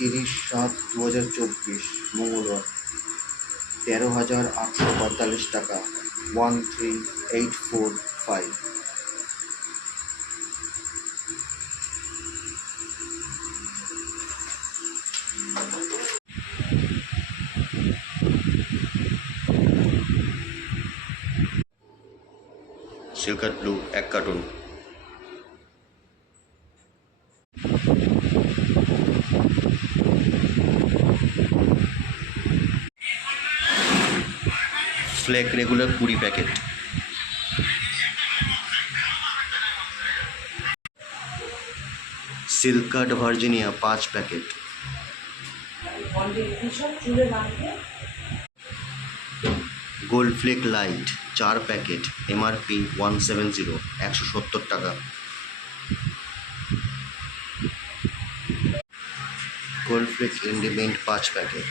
তিরিশ সাত দু হাজার চব্বিশ, মঙ্গলবার। তেরো হাজার আটশো পঁয়তাল্লিশ টাকা, one three eight four five. সিল্কার blue এক কার্টুন ফ্লেক রেগুলার কুড়ি প্যাকেট সিল্ক কার্ড ভার্জিনিয়া পাঁচ প্যাকেট গোল্ড ফ্লেক লাইট চার packet MRP one seven zero একশো সত্তর টাকা। গোল্ড ফ্লেক ইন্ডিপেন্ড পাঁচ প্যাকেট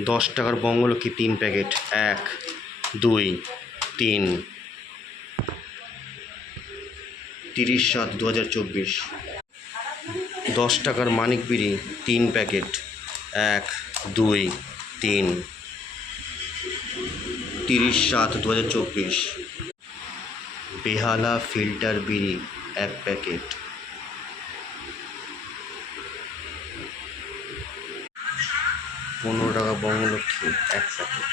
দশ টাকার বঙ্গলক্ষ্মী তিন প্যাকেট? এক, দুই, তিন। তিরিশ সাত দু হাজার চব্বিশ। দশ টাকার মানিক বিড়ি, তিন প্যাকেট। এক, দুই, তিন। তিরিশ সাত দু হাজার চব্বিশ। বেহালা ফিল্টার বিড়ি, এক প্যাকেট। পনেরো টাকা বঙ্গলক্ষ্মী এক প্যাকেট।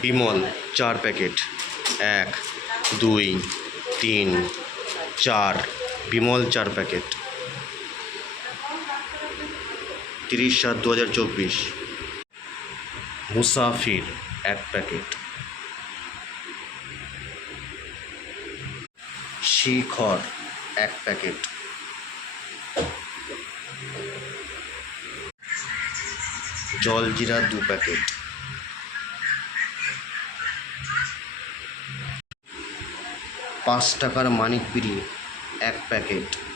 বিমল, চার প্যাকেট। এক, দুই, তিন, চার। বিমল, চার প্যাকেট। তিরিশ সাত দু হাজার চব্বিশ। মুসাফির, এক প্যাকেট। শিখর এক প্যাকেট। জলজিরা দু প্যাকেট। পাঁচ টাকার মানিক পিড়ি এক প্যাকেট।